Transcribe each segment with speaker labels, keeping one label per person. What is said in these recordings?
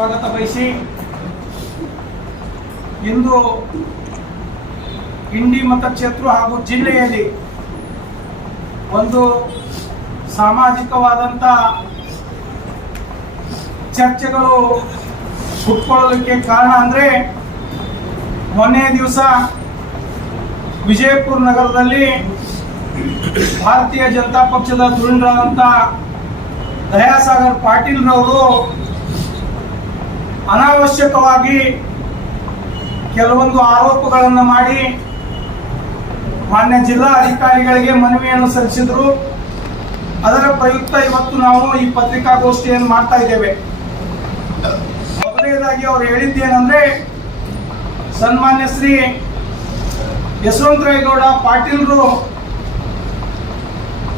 Speaker 1: ಸ್ವಾಗತ ಬಯಸಿ ಇಂದು ಇಂಡಿ ಮತಕ್ಷೇತ್ರ ಹಾಗೂ ಜಿಲ್ಲೆಯಲ್ಲಿ ಒಂದು ಸಾಮಾಜಿಕವಾದಂಥ ಚರ್ಚೆಗಳು ಹುಟ್ಕೊಳ್ಳೋದಕ್ಕೆ ಕಾರಣ ಅಂದರೆ ಮೊನ್ನೆ ದಿವಸ ವಿಜಯಪುರ ನಗರದಲ್ಲಿ ಭಾರತೀಯ ಜನತಾ ಪಕ್ಷದ ಧುರೀಣರಾದಂಥ ದಯಾಸಾಗರ್ ಪಾಟೀಲ್ರವರು ಅನಾವಶ್ಯಕವಾಗಿ ಕೆಲವೊಂದು ಆರೋಪಗಳನ್ನು ಮಾಡಿ ಮಾನ್ಯ ಜಿಲ್ಲಾ ಅಧಿಕಾರಿಗಳಿಗೆ ಮನವಿಯನ್ನು ಸಲ್ಲಿಸಿದ್ರು. ಅದರ ಪ್ರಯುಕ್ತ ಇವತ್ತು ನಾವು ಈ ಪತ್ರಿಕಾಗೋಷ್ಠಿಯನ್ನು ಮಾಡ್ತಾ ಇದ್ದೇವೆ. ಮೊದಲನೇದಾಗಿ ಅವರು ಹೇಳಿದ್ದೇನೆಂದ್ರೆ ಸನ್ಮಾನ್ಯ ಶ್ರೀ ಯಶವಂತರಾಯಗೌಡ ಪಾಟೀಲ್ರು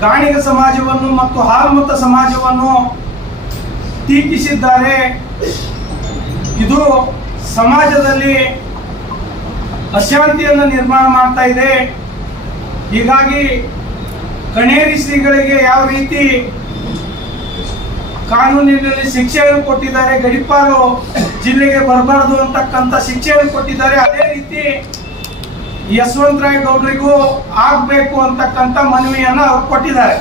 Speaker 1: ಗಾಣಿಗ ಸಮಾಜವನ್ನು ಮತ್ತು ಹಾಲ್ಮತ ಸಮಾಜವನ್ನು ಟೀಕಿಸಿದ್ದಾರೆ. ಇದು ಸಮಾಜದಲ್ಲಿ ಅಶಾಂತಿಯನ್ನು ನಿರ್ಮಾಣ ಮಾಡ್ತಾ ಇದೆ. ಹೀಗಾಗಿ ಕಣೇರಿ ಶ್ರೀಗಳಿಗೆ ಯಾವ ರೀತಿ ಕಾನೂನಿನಲ್ಲಿ ಶಿಕ್ಷೆಯನ್ನು ಕೊಟ್ಟಿದ್ದಾರೆ, ಗಡಿಪಾರು ಜಿಲ್ಲೆಗೆ ಬರಬಾರದು ಅಂತಕ್ಕಂಥ ಶಿಕ್ಷೆಯನ್ನು ಕೊಟ್ಟಿದ್ದಾರೆ, ಅದೇ ರೀತಿ ಯಶವಂತರಾಯ ಗೌಡರಿಗೂ ಆಗ್ಬೇಕು ಅಂತಕ್ಕಂಥ ಮನವಿಯನ್ನ ಅವ್ರು ಕೊಟ್ಟಿದ್ದಾರೆ.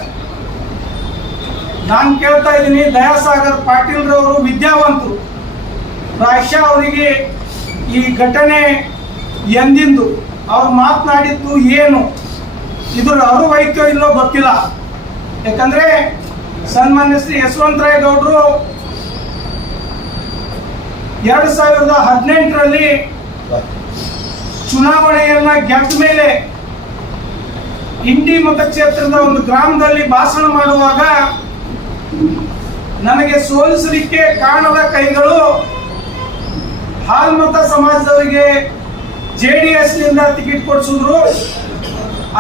Speaker 1: ನಾನು ಕೇಳ್ತಾ ಇದ್ದೀನಿ, ದಯಾಸಾಗರ್ ಪಾಟೀಲ್ರವರು ವಿದ್ಯಾವಂತರು. ಪ್ರಾಯಶಃ ಅವರಿಗೆ ಈ ಘಟನೆ ಎಂದಿಂದು ಅವ್ರು ಮಾತನಾಡಿದ್ದು ಏನು? ಇದ್ರ ಅರಿವೈತ್ಯೋ ಇಲ್ಲೋ ಗೊತ್ತಿಲ್ಲ. ಯಾಕಂದ್ರೆ ಸನ್ಮಾನ್ಯ ಶ್ರೀ ಯಶವಂತರಾಯ ಗೌಡರು ಎರಡು ಸಾವಿರದ ಹದಿನೆಂಟರಲ್ಲಿ ಚುನಾವಣೆಯನ್ನ ಗೆದ್ದ ಮೇಲೆ ಇಂಡಿ ಮತಕ್ಷೇತ್ರದ ಒಂದು ಗ್ರಾಮದಲ್ಲಿ ಭಾಷಣ ಮಾಡುವಾಗ ನನಗೆ ಸೋಲಿಸಲಿಕ್ಕೆ ಕಾಣದ ಕೈಗಳು ಹಾಲ್ಮತ ಸಮಾಜದವರಿಗೆ ಜೆ ಡಿ ಎಸ್ನಿಂದ ಟಿಕೆಟ್ ಕೊಡಿಸಿದ್ರು.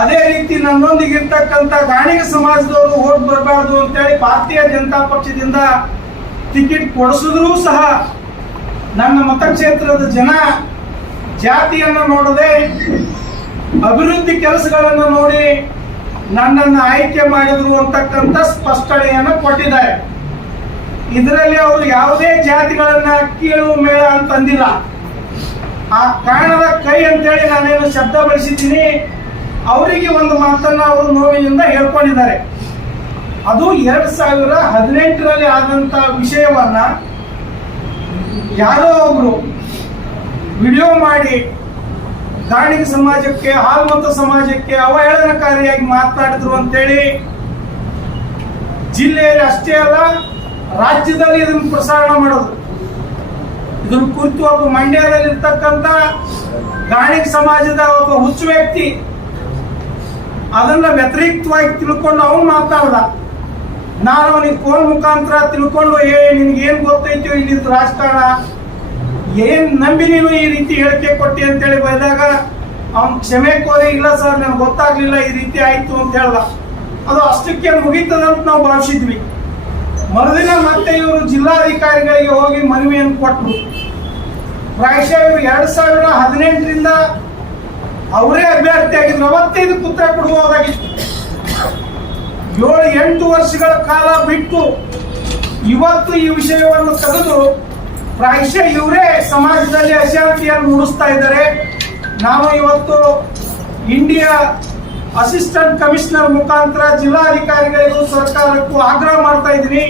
Speaker 1: ಅದೇ ರೀತಿ ನನ್ನೊಂದಿಗೆ ಇರ್ತಕ್ಕಂಥ ಗಾಣಿಗ ಸಮಾಜದವರು ಓಟ್ ಬರಬಾರ್ದು ಅಂತೇಳಿ ಭಾರತೀಯ ಜನತಾ ಪಕ್ಷದಿಂದ ಟಿಕೆಟ್ ಕೊಡಿಸಿದ್ರು ಸಹ ನನ್ನ ಮತಕ್ಷೇತ್ರದ ಜನ ಜಾತಿಯನ್ನು ನೋಡದೆ ಅಭಿವೃದ್ಧಿ ಕೆಲಸಗಳನ್ನು ನೋಡಿ ನನ್ನನ್ನು ಆಯ್ಕೆ ಮಾಡಿದ್ರು ಅಂತಕ್ಕಂಥ ಸ್ಪಷ್ಟನೆಯನ್ನು ಕೊಟ್ಟಿದ್ದಾರೆ. ಇದರಲ್ಲಿ ಅವರು ಯಾವುದೇ ಜಾತಿಗಳನ್ನ ಕೀಳು, ಮೇಳ ಅಂತಂದಿಲ್ಲ ಆ ಕಾರಣದ ಕೈ ಅಂತೇಳಿ ನಾನೇನು ಶಬ್ದ ಬಳಸಿದ್ದೀನಿ, ಅವರಿಗೆ ಒಂದು ಮಾತನ್ನ ಅವರು ನೋವಿನಿಂದ ಹೇಳ್ಕೊಂಡಿದ್ದಾರೆ. ಅದು ಎರಡ್ ಸಾವಿರ ಹದಿನೆಂಟರಲ್ಲಿ ಆದಂತ ವಿಷಯವನ್ನ ಯಾರೋ ಒಬ್ರು ವಿಡಿಯೋ ಮಾಡಿ ಗಾಣಿಗ ಸಮಾಜಕ್ಕೆ ಹಾಲ್ಮತ ಸಮಾಜಕ್ಕೆ ಅವಹೇಳನಕಾರಿಯಾಗಿ ಮಾತನಾಡಿದ್ರು ಅಂತೇಳಿ, ಜಿಲ್ಲೆಯಲ್ಲಿ ಅಷ್ಟೇ ಅಲ್ಲ ರಾಜ್ಯದಲ್ಲಿ ಇದನ್ನು ಪ್ರಸಾರಣ ಮಾಡೋದು. ಇದನ್ನು ಕುರಿತು ಒಬ್ಬ ಮಂಡ್ಯದಲ್ಲಿ ಇರ್ತಕ್ಕಂಥ ಗಾಣಿಕ ಸಮಾಜದ ಒಬ್ಬ ಹುಚ್ಚು ವ್ಯಕ್ತಿ ಅದನ್ನ ವ್ಯತಿರಿಕ್ತವಾಗಿ ತಿಳ್ಕೊಂಡು ಅವನು ಮಾತಾಡ್ದ. ನಾನು ಅವನಿಗೆ ಫೋನ್ ಮುಖಾಂತರ ತಿಳ್ಕೊಂಡು ಏ ನಿನ್ಗೆ ಏನ್ ಗೊತ್ತೈತೋ ಇಲ್ಲಿ ರಾಜಕಾರಣ, ಏನ್ ನಂಬಿ ನೀನು ಈ ರೀತಿ ಹೇಳಿಕೆ ಕೊಟ್ಟಿ ಅಂತೇಳಿ ಬೈದಾಗ ಅವನ್ ಕ್ಷಮೆ ಕೋರಿ, ಇಲ್ಲ ಸರ್, ನನ್ಗೆ ಗೊತ್ತಾಗ್ಲಿಲ್ಲ ಈ ರೀತಿ ಆಯ್ತು ಅಂತ ಹೇಳ್ದ. ಅದು ಅಷ್ಟಕ್ಕೆ ಮುಗೀತದಂತ ನಾವು ಭಾವಿಸಿದ್ವಿ. ಮರುದಿನ ಮತ್ತೆ ಇವರು ಜಿಲ್ಲಾಧಿಕಾರಿಗಳಿಗೆ ಹೋಗಿ ಮನವಿಯನ್ನು ಕೊಟ್ಟರು ಪ್ರಾಯಶಃ ಇವರು ಎರಡ್ ಸಾವಿರದ ಹದಿನೆಂಟರಿಂದ ಅವರೇ ಅಭ್ಯರ್ಥಿ ಆಗಿದ್ರು. ಅವತ್ತೇ ಇದಕ್ಕೆ ಕೊಡಬಹುದಾಗಿತ್ತು ಏಳು, ಎಂಟು ವರ್ಷಗಳ ಕಾಲ ಬಿಟ್ಟು ಇವತ್ತು ಈ ವಿಷಯವನ್ನು ತೆಗೆದು ಪ್ರಾಯಶಃ ಇವರೇ ಸಮಾಜದಲ್ಲಿ ಅಶಾಂತಿಯನ್ನು ಮೂಡಿಸ್ತಾ ಇದ್ದಾರೆ. ನಾವು ಇವತ್ತು ಇಂಡಿಯಾ ಅಸಿಸ್ಟೆಂಟ್ ಕಮಿಷನರ್ ಮುಖಾಂತರ ಜಿಲ್ಲಾಧಿಕಾರಿಗಳಿಗೂ ಸರ್ಕಾರಕ್ಕೂ ಆಗ್ರಹ ಮಾಡ್ತಾ ಇದ್ದೀನಿ.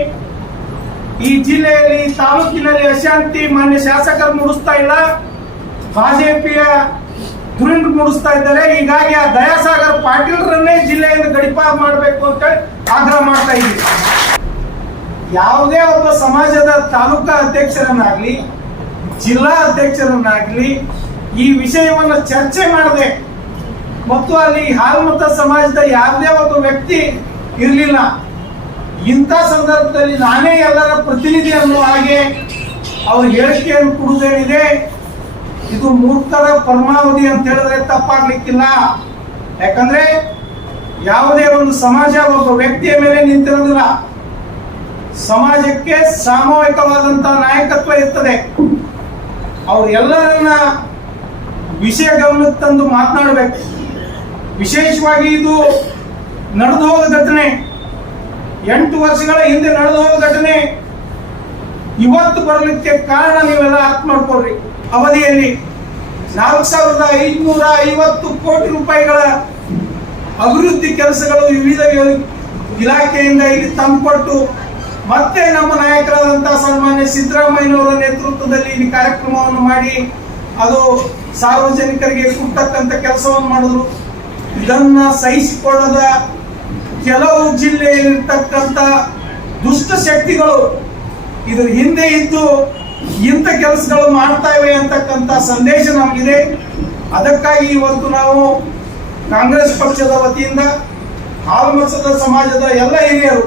Speaker 1: ಈ ಜಿಲ್ಲೆಯಲ್ಲಿ ತಾಲೂಕಿನಲ್ಲಿ ಅಶಾಂತಿ ಮಾನ್ಯ ಶಾಸಕರು ಮೂಡಿಸ್ತಾ ಇಲ್ಲ. ಬಿಜೆಪಿಯ ಧುರೀಣರು ಮೂಡಿಸ್ತಾ ಇದ್ದಾರೆ. ಹೀಗಾಗಿ ಆ ದಯಾಸಾಗರ್ ಪಾಟೀಲ್ರನ್ನೇ ಜಿಲ್ಲೆಯಿಂದ ಗಡಿಪಾರು ಮಾಡಬೇಕು ಅಂತ ಆಗ್ರಹ ಮಾಡ್ತಾ ಇದ್ದೀವಿ ಯಾವುದೇ ಒಬ್ಬ ಸಮಾಜದ ತಾಲೂಕಾ ಅಧ್ಯಕ್ಷರನ್ನಾಗ್ಲಿ, ಜಿಲ್ಲಾ ಅಧ್ಯಕ್ಷರನ್ನಾಗ್ಲಿ ಈ ವಿಷಯವನ್ನು ಚರ್ಚೆ ಮಾಡದೆ ಮತ್ತು ಅಲ್ಲಿ ಹಾಲ್ಮತ ಸಮಾಜದ ಯಾವುದೇ ಒಬ್ಬ ವ್ಯಕ್ತಿ ಇರಲಿಲ್ಲ. ಇಂಥ ಸಂದರ್ಭದಲ್ಲಿ ನಾನೇ ಎಲ್ಲರ ಪ್ರತಿನಿಧಿ ಅನ್ನೋ ಹಾಗೆ ಅವ್ರ ಹೇಳಿಕೆಯನ್ನು ಕೊಡುವುದೇನಿದೆ, ಇದು ಮೂರ್ತರ ಪರಮಾವಧಿ ಅಂತ ಹೇಳಿದ್ರೆ ತಪ್ಪಾಗ್ಲಿಕ್ಕಿಲ್ಲ. ಯಾಕಂದ್ರೆ ಯಾವುದೇ ಒಂದು ಸಮಾಜ ಒಬ್ಬ ವ್ಯಕ್ತಿಯ ಮೇಲೆ ನಿಂತಿರೋದಿಲ್ಲ. ಸಮಾಜಕ್ಕೆ ಸಾಮೂಹಿಕವಾದಂತ ನಾಯಕತ್ವ ಇರ್ತದೆ. ಅವ್ರು ಎಲ್ಲರನ್ನ ವಿಷಯ ಗಮನಕ್ಕೆ ತಂದು ಮಾತನಾಡಬೇಕು. ವಿಶೇಷವಾಗಿ ಇದು ನಡೆದು ಹೋದ ಘಟನೆ. ಎಂಟು ವರ್ಷಗಳ ಹಿಂದೆ ನಡೆದು ಹೋದ ಘಟನೆ. ಇವತ್ತು ಬರಲಿಕ್ಕೆ ಕಾರಣ ನೀವೆಲ್ಲ ಅರ್ಥ ಮಾಡ್ಕೊಳ್ರಿ. ಅವಧಿಯಲ್ಲಿ ನಾಲ್ಕು ಸಾವಿರದ ಐದುನೂರ ಐವತ್ತು ಕೋಟಿ ರೂಪಾಯಿಗಳ ಅಭಿವೃದ್ಧಿ ಕೆಲಸಗಳು ವಿವಿಧ ಇಲಾಖೆಯಿಂದ ಇಲ್ಲಿ ತಂದುಕೊಟ್ಟು ಮತ್ತೆ ನಮ್ಮ ನಾಯಕರಾದಂತಹ ಸನ್ಮಾನ್ಯ ಸಿದ್ದರಾಮಯ್ಯನವರ ನೇತೃತ್ವದಲ್ಲಿ ಇಲ್ಲಿ ಕಾರ್ಯಕ್ರಮವನ್ನು ಮಾಡಿ ಅದು ಸಾರ್ವಜನಿಕರಿಗೆ ಕೊಡ್ತಕ್ಕಂಥ ಕೆಲಸವನ್ನು ಮಾಡಿದ್ರು. ಇದನ್ನ ಸಹಿಸಿಕೊಳ್ಳದ ಕೆಲವು ಜಿಲ್ಲೆಯಲ್ಲಿರ್ತಕ್ಕಂಥ ದುಷ್ಟ ಶಕ್ತಿಗಳು ಇದರ ಹಿಂದೆ ಇದ್ದು ಇಂಥ ಕೆಲಸಗಳು ಮಾಡ್ತಾ ಇವೆ ಅಂತಕ್ಕಂಥ ಸಂದೇಶ ನಮಗಿದೆ. ಅದಕ್ಕಾಗಿ ಇವತ್ತು ನಾವು ಕಾಂಗ್ರೆಸ್ ಪಕ್ಷದ ವತಿಯಿಂದ ಆಲ್ಮಸದ ಸಮಾಜದ ಎಲ್ಲ ಹಿರಿಯರು,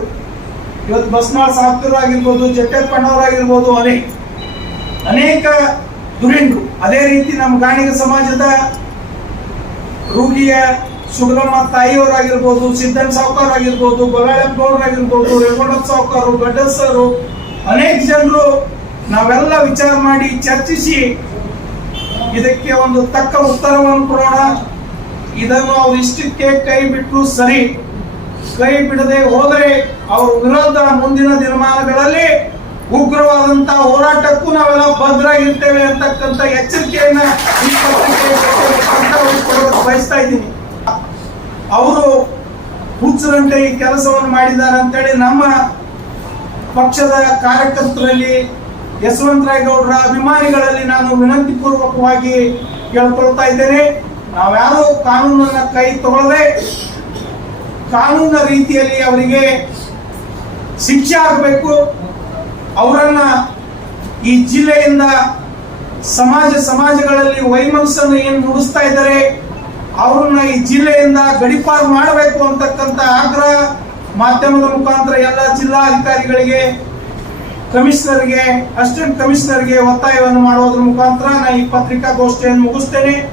Speaker 1: ಇವತ್ತು ಬಸ್ನಾಳ್ ಸಾಹಿತ್ಯರಾಗಿರ್ಬೋದು ಜಟ್ಟೆಪ್ಪಣ್ಣವರಾಗಿರ್ಬೋದು ಅನೇಕ ಅನೇಕ ದುರಿಂಡ್ರು ಅದೇ ರೀತಿ ನಮ್ಮ ಗಾಣಿಗ ಸಮಾಜದ ರೂಗಿಯ ಸುಗಲಮ್ಮ ತಾಯಿಯವರಾಗಿರ್ಬೋದು ಸಿದ್ದನ್ ಸಾವ್ಕಾರ್ ಆಗಿರ್ಬೋದು ಗೊಲಾಳಂ ಆಗಿರ್ಬೋದು ರೇವಣಪ್ಪ ಸಾವ್ಕಾರು ಗಡ್ಡಸರು ಅನೇಕ ಜನರು ನಾವೆಲ್ಲ ವಿಚಾರ ಮಾಡಿ ಚರ್ಚಿಸಿ ಇದಕ್ಕೆ ಒಂದು ತಕ್ಕ ಉತ್ತರವನ್ನು ಕೊಡೋಣ. ಇದನ್ನು ಅವ್ರು ಇಷ್ಟಕ್ಕೆ ಕೈ ಬಿಟ್ಟು ಸರಿ. ಕೈ ಬಿಡದೆ ಹೋದರೆ ಅವ್ರ ವಿರೋಧ ಮುಂದಿನ ದಿನಮಾನಗಳಲ್ಲಿ ಉಗ್ರವಾದಂತ ಹೋರಾಟಕ್ಕೂ ನಾವೆಲ್ಲ ಭದ್ರಾಗಿರ್ತೇವೆ ಅಂತಕ್ಕಂಥ ಎಚ್ಚರಿಕೆಯನ್ನ ಬಯಸ್ತಾ ಇದ್ದೀನಿ. ಅವರು ಹುಚ್ಚರಂತೆ ಈ ಕೆಲಸವನ್ನು ಮಾಡಿದ್ದಾರೆ ಅಂತೇಳಿ ನಮ್ಮ ಪಕ್ಷದ ಕಾರ್ಯಕರ್ತರಲ್ಲಿ ಯಶವಂತರಾಯಗೌಡರ ಅಭಿಮಾನಿಗಳಲ್ಲಿ ನಾನು ವಿನಂತಿ ಪೂರ್ವಕವಾಗಿ ಕೇಳ್ಕೊಳ್ತಾ ಇದ್ದೇನೆ. ನಾವ್ಯಾರು ಕಾನೂನನ್ನ ಕೈ ತಗೊಳ್ಳದೆ ಕಾನೂನ ರೀತಿಯಲ್ಲಿ ಅವರಿಗೆ ಶಿಕ್ಷೆ ಆಗಬೇಕು. ಅವರನ್ನ ಈ ಜಿಲ್ಲೆಯಿಂದ ಸಮಾಜ ಸಮಾಜಗಳಲ್ಲಿ ವೈಮನಸ್ಸನ್ನು ಏನು ನುಡಿಸ್ತಾ ಇದ್ದಾರೆ? ಅವ್ರನ್ನ ಈ ಜಿಲ್ಲೆಯಿಂದ ಗಡಿಪಾರು ಮಾಡಬೇಕು ಅಂತಕ್ಕಂಥ ಆಗ್ರಹ ಮಾಧ್ಯಮದ ಮುಖಾಂತರ ಎಲ್ಲ ಜಿಲ್ಲಾಧಿಕಾರಿಗಳಿಗೆ ಕಮಿಷನರ್ಗೆ, ಅಸಿಸ್ಟೆಂಟ್ ಕಮಿಷನರ್ಗೆ ಒತ್ತಾಯವನ್ನು ಮಾಡೋದ್ರ ಮುಖಾಂತರ ನಾನು ಈ ಪತ್ರಿಕಾಗೋಷ್ಠಿಯನ್ನು ಮುಗಿಸ್ತೇನೆ.